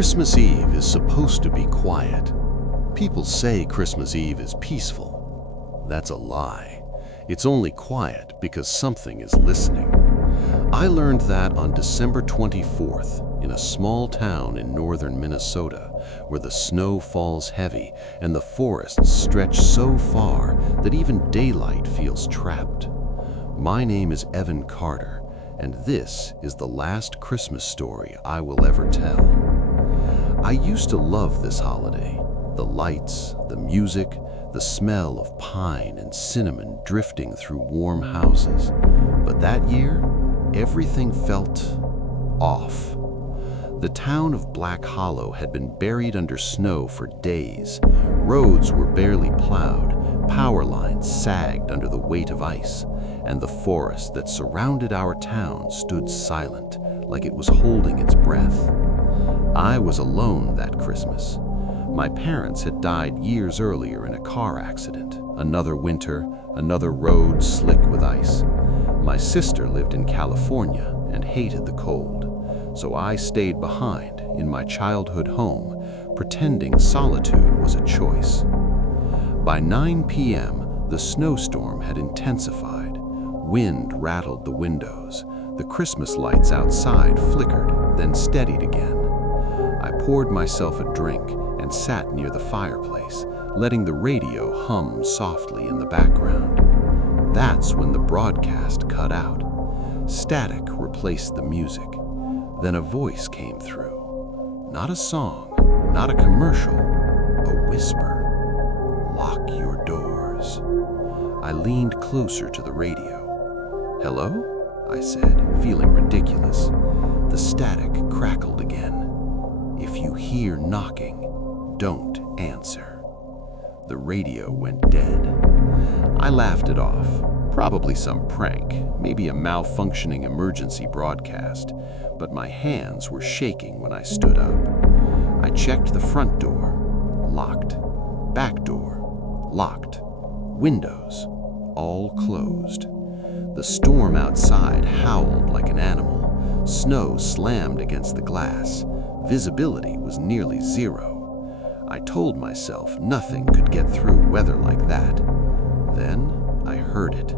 Christmas Eve is supposed to be quiet. People say Christmas Eve is peaceful. That's a lie. It's only quiet because something is listening. I learned that on December 24th in a small town in northern Minnesota where the snow falls heavy and the forests stretch so far that even daylight feels trapped. My name is Evan Carter, and this is the last Christmas story I will ever tell. I used to love this holiday. The lights, the music, the smell of pine and cinnamon drifting through warm houses. But that year, everything felt off. The town of Black Hollow had been buried under snow for days. Roads were barely plowed, power lines sagged under the weight of ice, and the forest that surrounded our town stood silent, like it was holding its breath. I was alone that Christmas. My parents had died years earlier in a car accident. Another winter, another road slick with ice. My sister lived in California and hated the cold, so I stayed behind in my childhood home, pretending solitude was a choice. By 9 p.m., the snowstorm had intensified. Wind rattled the windows. The Christmas lights outside flickered, then steadied again. I poured myself a drink and sat near the fireplace, letting the radio hum softly in the background. That's when the broadcast cut out. Static replaced the music. Then a voice came through. Not a song, not a commercial, a whisper. "Lock your doors." I leaned closer to the radio. "Hello?" I said, feeling ridiculous. The static crackled again. "If you hear knocking, don't answer." The radio went dead. I laughed it off. Probably some prank, maybe a malfunctioning emergency broadcast, but my hands were shaking when I stood up. I checked the front door. Locked. Back door. Locked. Windows. All closed. The storm outside howled like an animal. Snow slammed against the glass. Visibility was nearly zero. I told myself nothing could get through weather like that. Then I heard it.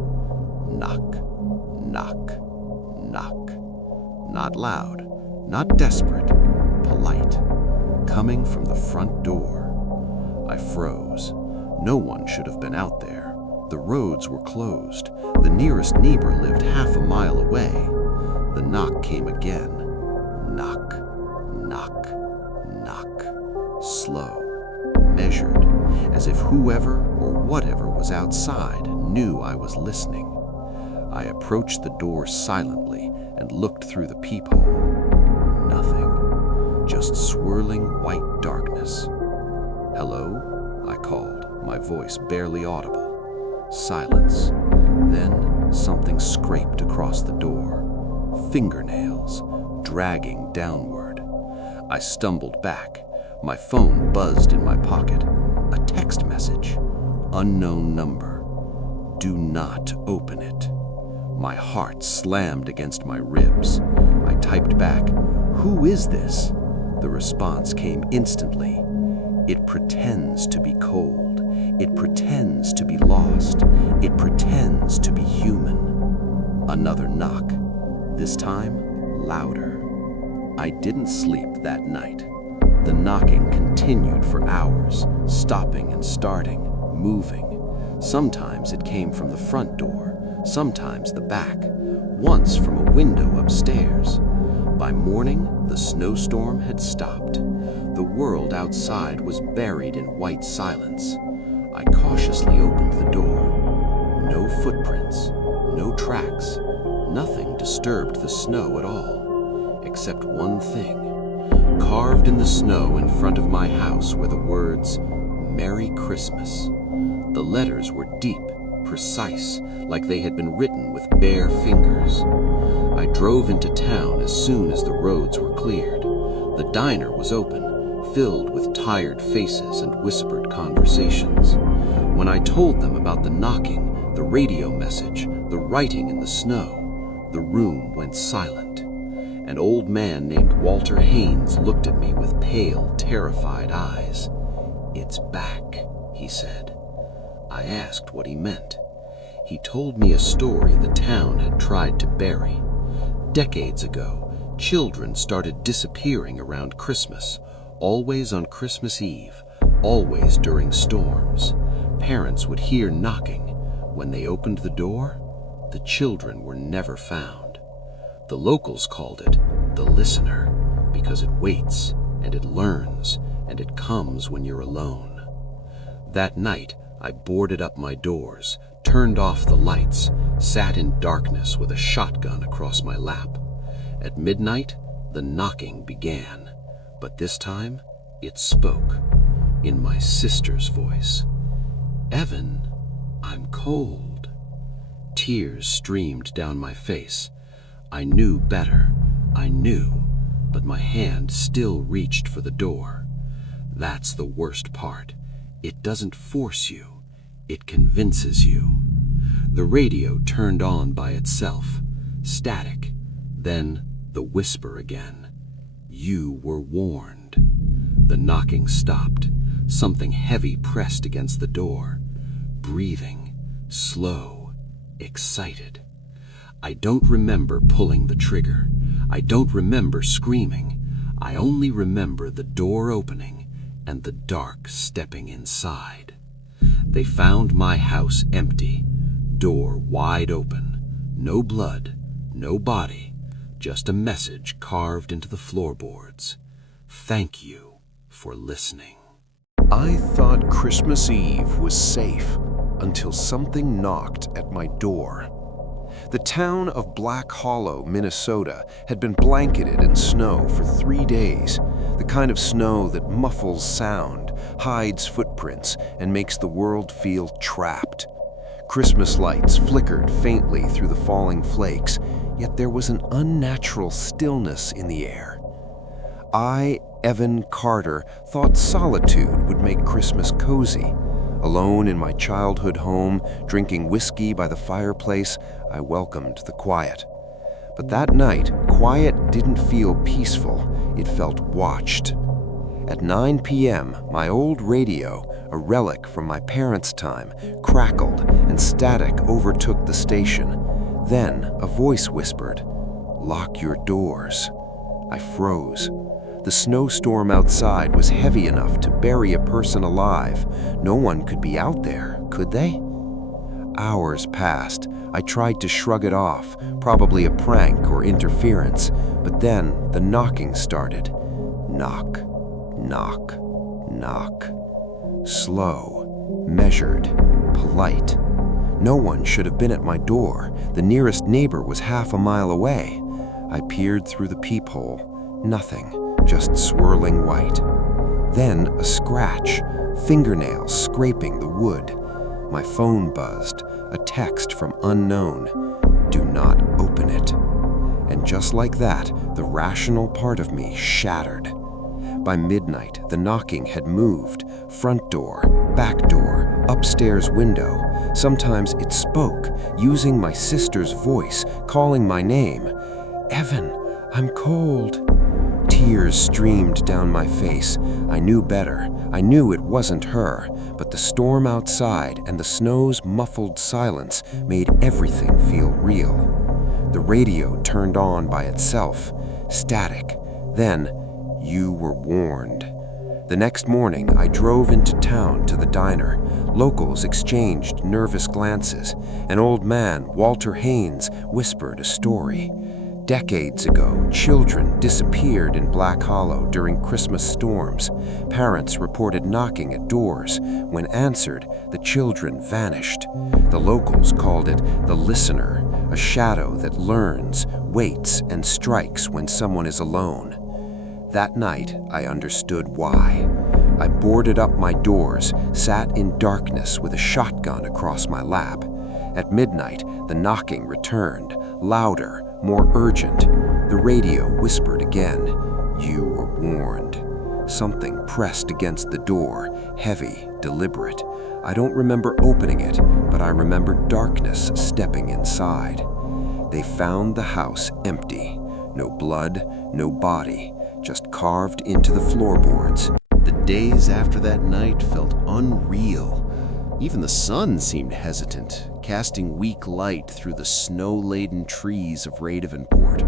Knock, knock, knock. Not loud, not desperate, polite. Coming from the front door. I froze. No one should have been out there. The roads were closed. The nearest neighbor lived half a mile away. The knock came again. Knock, knock, knock. Slow, measured, as if whoever or whatever was outside knew I was listening. I approached the door silently and looked through the peephole. Nothing, just swirling white darkness. "Hello?" I called, my voice barely audible. Silence. Then something scraped across the door. Fingernails, dragging downward. I stumbled back. My phone buzzed in my pocket. A text message. Unknown number. Do not open it. My heart slammed against my ribs. I typed back, "Who is this?" The response came instantly. "It pretends to be cold. It pretends to be lost. It pretends to be human." Another knock. This time, louder. I didn't sleep that night. The knocking continued for hours, stopping and starting, moving. Sometimes it came from the front door, sometimes the back, once from a window upstairs. By morning, the snowstorm had stopped. The world outside was buried in white silence. I cautiously opened the door. No footprints, no tracks, nothing disturbed the snow at all, except one thing. Carved in the snow in front of my house were the words, "Merry Christmas." The letters were deep, precise, like they had been written with bare fingers. I drove into town as soon as the roads were cleared. The diner was open, filled with tired faces and whispered conversations. When I told them about the knocking, the radio message, the writing in the snow, the room went silent. An old man named Walter Haynes looked at me with pale, terrified eyes. "It's back," he said. I asked what he meant. He told me a story the town had tried to bury. Decades ago, children started disappearing around Christmas, always on Christmas Eve, always during storms. Parents would hear knocking. When they opened the door, the children were never found. The locals called it the listener because it waits and it learns and it comes when you're alone. That night, I boarded up my doors, turned off the lights, sat in darkness with a shotgun across my lap. At midnight, the knocking began, but this time it spoke in my sister's voice. "Evan, I'm cold." Tears streamed down my face. I knew better. I knew, but my hand still reached for the door. That's the worst part. It doesn't force you. It convinces you. The radio turned on by itself. Static. Then the whisper again. You were warned. The knocking stopped. Something heavy pressed against the door. Breathing. Slow. Excited. I don't remember pulling the trigger. I don't remember screaming. I only remember the door opening and the dark stepping inside. They found my house empty, door wide open. No blood, no body, just a message carved into the floorboards. Thank you for listening. I thought Christmas Eve was safe until something knocked at my door. The town of Black Hollow, Minnesota, had been blanketed in snow for 3 days, the kind of snow that muffles sound, hides footprints, and makes the world feel trapped. Christmas lights flickered faintly through the falling flakes, yet there was an unnatural stillness in the air. I, Evan Carter, thought solitude would make Christmas cozy. Alone in my childhood home, drinking whiskey by the fireplace, I welcomed the quiet. But that night, quiet didn't feel peaceful. It felt watched. At 9 p.m., my old radio, a relic from my parents' time, crackled and static overtook the station. Then a voice whispered, "Lock your doors." I froze. The snowstorm outside was heavy enough to bury a person alive. No one could be out there, could they? Hours passed. I tried to shrug it off, probably a prank or interference, but then the knocking started. Knock, knock, knock. Slow, measured, polite. No one should have been at my door. The nearest neighbor was half a mile away. I peered through the peephole. Nothing. Just swirling white. Then a scratch, fingernails scraping the wood. My phone buzzed, a text from unknown. Do not open it. And just like that, the rational part of me shattered. By midnight, the knocking had moved. Front door, back door, upstairs window. Sometimes it spoke, using my sister's voice, calling my name. "Evan, I'm cold." Tears streamed down my face. I knew better. I knew it wasn't her, but the storm outside and the snow's muffled silence made everything feel real. The radio turned on by itself, static. Then, you were warned. The next morning, I drove into town to the diner. Locals exchanged nervous glances. An old man, Walter Haynes, whispered a story. Decades ago, children disappeared in Black Hollow during Christmas storms. Parents reported knocking at doors. When answered, the children vanished. The locals called it the listener, a shadow that learns, waits, and strikes when someone is alone. That night, I understood why. I boarded up my doors, sat in darkness with a shotgun across my lap. At midnight, the knocking returned, louder, more urgent. The radio whispered again, "You were warned." Something pressed against the door, heavy, deliberate. I don't remember opening it, but I remember darkness stepping inside. They found the house empty. No blood, no body, just carved into the floorboards. The days after that night felt unreal. Even the sun seemed hesitant, casting weak light through the snow-laden trees of Radevenport.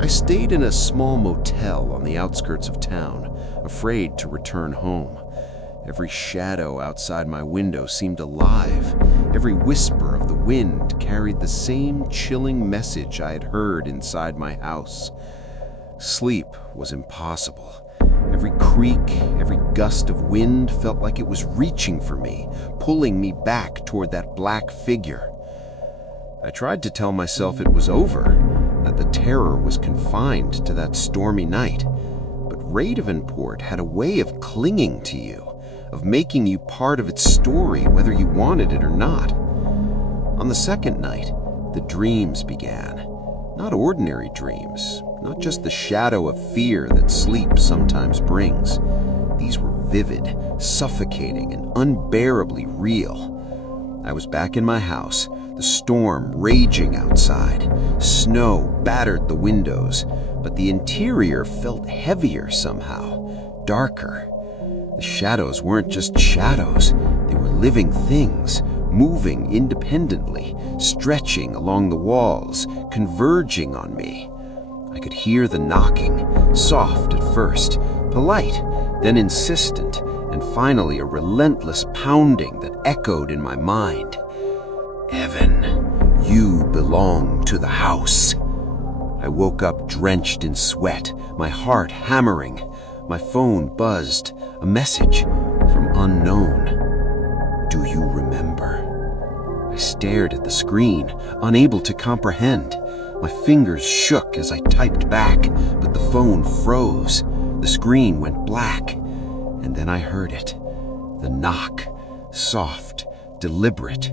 I stayed in a small motel on the outskirts of town, afraid to return home. Every shadow outside my window seemed alive. Every whisper of the wind carried the same chilling message I had heard inside my house. Sleep was impossible. Every creak, every gust of wind felt like it was reaching for me, pulling me back toward that black figure. I tried to tell myself it was over, that the terror was confined to that stormy night. But Radevenport had a way of clinging to you, of making you part of its story whether you wanted it or not. On the second night, the dreams began. Not ordinary dreams, not just the shadow of fear that sleep sometimes brings. These were vivid, suffocating, and unbearably real. I was back in my house, the storm raging outside. Snow battered the windows, but the interior felt heavier somehow, darker. The shadows weren't just shadows, they were living things, moving independently, stretching along the walls, converging on me. I could hear the knocking, soft at first, polite, then insistent, and finally a relentless pounding that echoed in my mind. Evan, you belong to the house. I woke up drenched in sweat, my heart hammering. My phone buzzed, a message from unknown. Do you remember? I stared at the screen, unable to comprehend. My fingers shook as I typed back, but the phone froze. The screen went black, and then I heard it. The knock, soft, deliberate,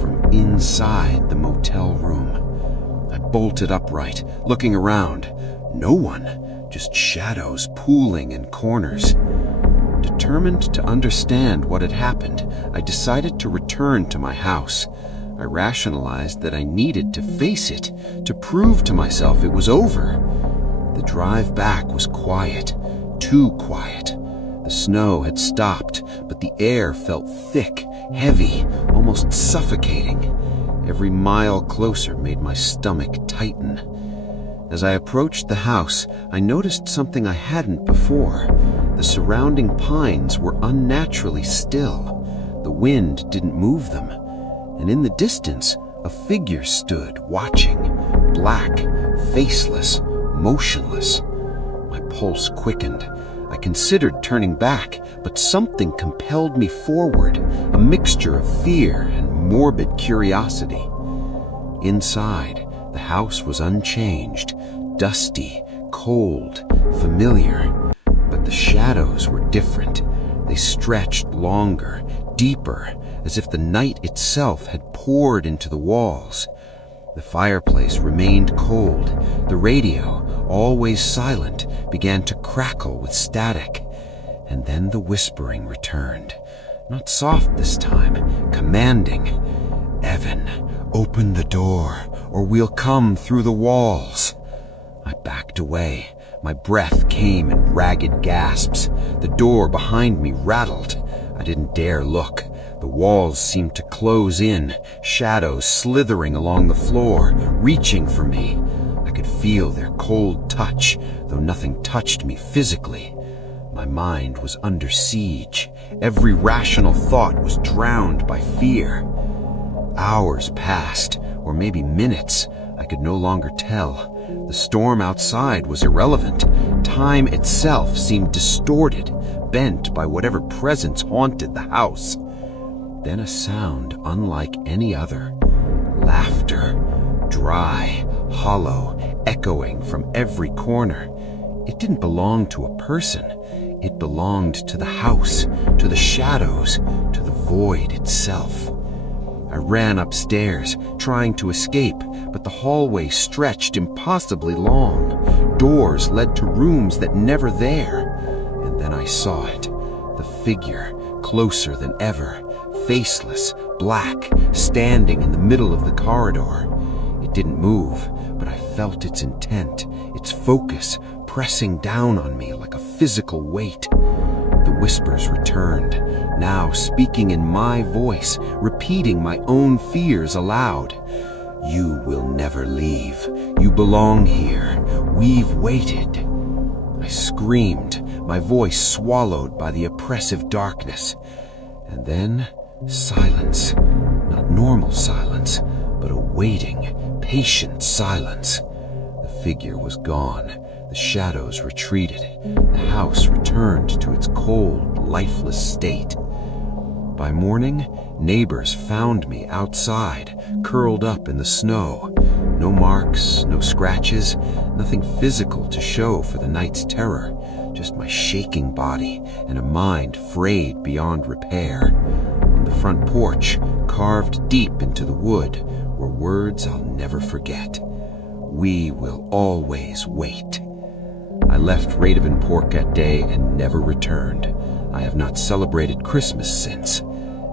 from inside the motel room. I bolted upright, looking around. No one, just shadows pooling in corners. Determined to understand what had happened, I decided to return to my house. I rationalized that I needed to face it, to prove to myself it was over. The drive back was quiet, too quiet. The snow had stopped, but the air felt thick, heavy, almost suffocating. Every mile closer made my stomach tighten. As I approached the house, I noticed something I hadn't before. The surrounding pines were unnaturally still. The wind didn't move them. And in the distance, a figure stood, watching, black, faceless, motionless. My pulse quickened. I considered turning back, but something compelled me forward, a mixture of fear and morbid curiosity. Inside, the house was unchanged, dusty, cold, familiar. But the shadows were different. They stretched longer, deeper, as if the night itself had poured into the walls. The fireplace remained cold. The radio, always silent, began to crackle with static. And then the whispering returned. Not soft this time, commanding. Evan, open the door, or we'll come through the walls. I backed away. My breath came in ragged gasps. The door behind me rattled. I didn't dare look. The walls seemed to close in, shadows slithering along the floor, reaching for me. I could feel their cold touch, though nothing touched me physically. My mind was under siege. Every rational thought was drowned by fear. Hours passed, or maybe minutes. I could no longer tell. The storm outside was irrelevant. Time itself seemed distorted, bent by whatever presence haunted the house. Then a sound unlike any other. Laughter, dry, hollow, echoing from every corner. It didn't belong to a person. It belonged to the house, to the shadows, to the void itself. I ran upstairs, trying to escape, but the hallway stretched impossibly long. Doors led to rooms that never there. And then I saw it, the figure, closer than ever, faceless, black, standing in the middle of the corridor. It didn't move, but I felt its intent, its focus, pressing down on me like a physical weight. The whispers returned, now speaking in my voice, repeating my own fears aloud. "You will never leave. You belong here. We've waited." I screamed, my voice swallowed by the oppressive darkness. And then, silence. Not normal silence, but a waiting, patient silence. The figure was gone. The shadows retreated. The house returned to its cold, lifeless state. By morning, neighbors found me outside, curled up in the snow. No marks, no scratches, nothing physical to show for the night's terror, just my shaking body and a mind frayed beyond repair. On the front porch, carved deep into the wood, were words I'll never forget. "We will always wait." I left Radovan Port that day and never returned. I have not celebrated Christmas since.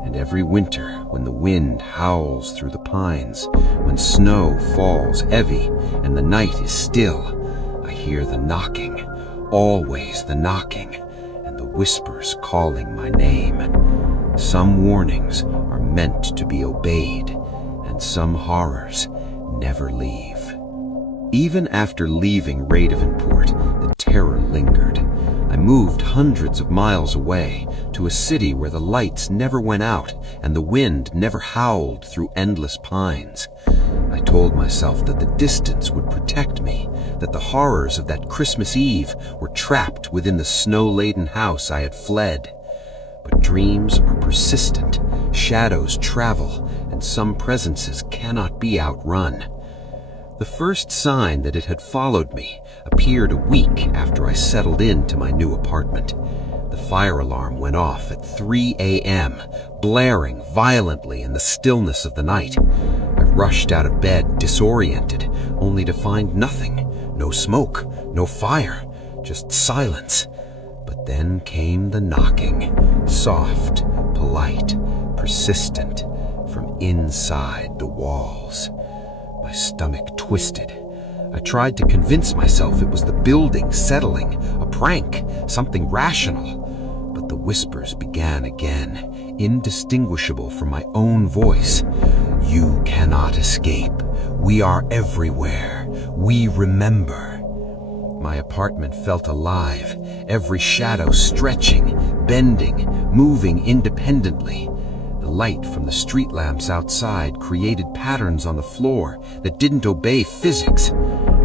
And every winter, when the wind howls through the pines, when snow falls heavy and the night is still, I hear the knocking, always the knocking, and the whispers calling my name. Some warnings are meant to be obeyed, and some horrors never leave. Even after leaving Radovan Port, the terror lingered. I moved hundreds of miles away to a city where the lights never went out and the wind never howled through endless pines. I told myself that the distance would protect me, that the horrors of that Christmas Eve were trapped within the snow-laden house I had fled. But dreams are persistent, shadows travel, and some presences cannot be outrun. The first sign that it had followed me appeared a week after I settled into my new apartment. The fire alarm went off at 3 a.m., blaring violently in the stillness of the night. I rushed out of bed, disoriented, only to find nothing. No smoke, no fire, just silence. But then came the knocking, soft, polite, persistent, from inside the walls. My stomach twisted. I tried to convince myself it was the building settling, a prank, something rational. But the whispers began again, indistinguishable from my own voice. "You cannot escape. We are everywhere. We remember." My apartment felt alive, every shadow stretching, bending, moving independently. The light from the street lamps outside created patterns on the floor that didn't obey physics.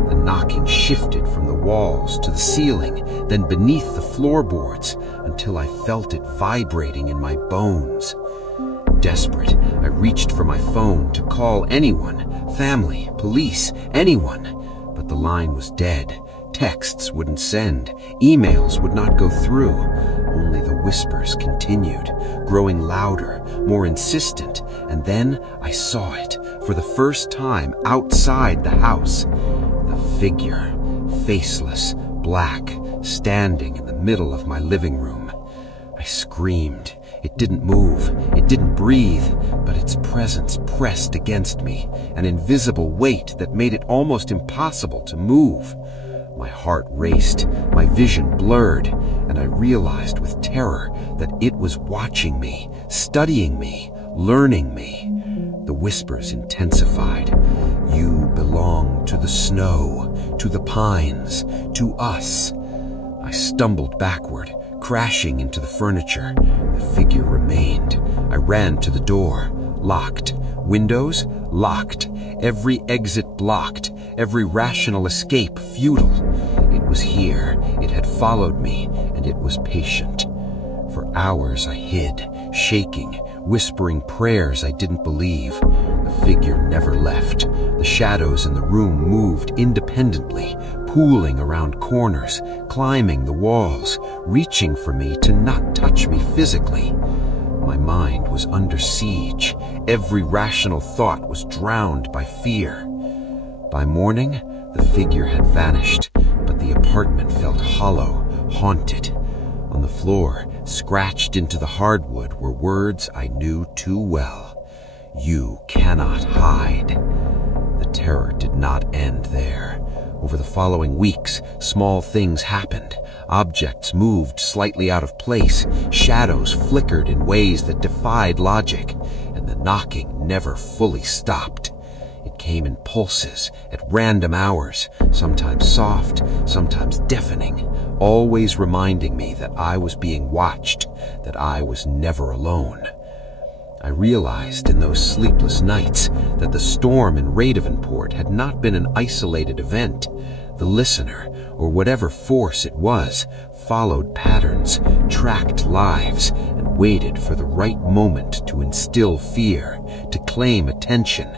The knocking shifted from the walls to the ceiling, then beneath the floorboards, until I felt it vibrating in my bones. Desperate, I reached for my phone to call anyone, family, police, anyone. But the line was dead. Texts wouldn't send. Emails would not go through. Only the whispers continued, growing louder, more insistent, and then I saw it, for the first time outside the house. The figure, faceless, black, standing in the middle of my living room. I screamed. It didn't move, it didn't breathe, but its presence pressed against me, an invisible weight that made it almost impossible to move. My heart raced, my vision blurred, and I realized with terror that it was watching me, studying me, learning me. The whispers intensified. "You belong to the snow, to the pines, to us." I stumbled backward, crashing into the furniture. The figure remained. I ran to the door. Locked. Windows locked. Every exit blocked. Every rational escape futile. It was here. It had followed me, and it was patient. For hours I hid, shaking, whispering prayers I didn't believe. The figure never left. The shadows in the room moved independently, pooling around corners, climbing the walls, reaching for me to not touch me physically. My mind was under siege. Every rational thought was drowned by fear. By morning, the figure had vanished, but the apartment felt hollow, haunted. On the floor, scratched into the hardwood, were words I knew too well. "You cannot hide." The terror did not end there. Over the following weeks, small things happened. Objects moved slightly out of place, shadows flickered in ways that defied logic, and the knocking never fully stopped. It came in pulses, at random hours, sometimes soft, sometimes deafening, always reminding me that I was being watched, that I was never alone. I realized in those sleepless nights that the storm in Radovenport had not been an isolated event. The listener, or whatever force it was, followed patterns, tracked lives, and waited for the right moment to instill fear, to claim attention.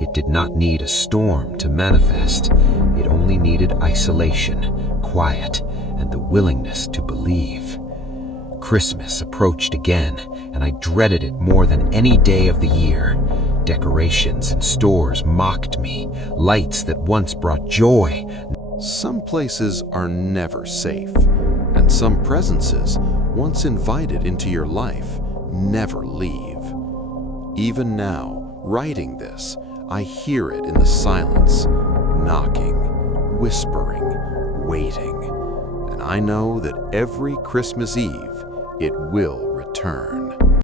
It did not need a storm to manifest. It only needed isolation, quiet, and the willingness to believe. Christmas approached again, and I dreaded it more than any day of the year. Decorations in stores mocked me, lights that once brought joy. Some places are never safe, and some presences, once invited into your life, never leave. Even now, writing this, I hear it in the silence, knocking, whispering, waiting, and I know that every Christmas Eve it will return.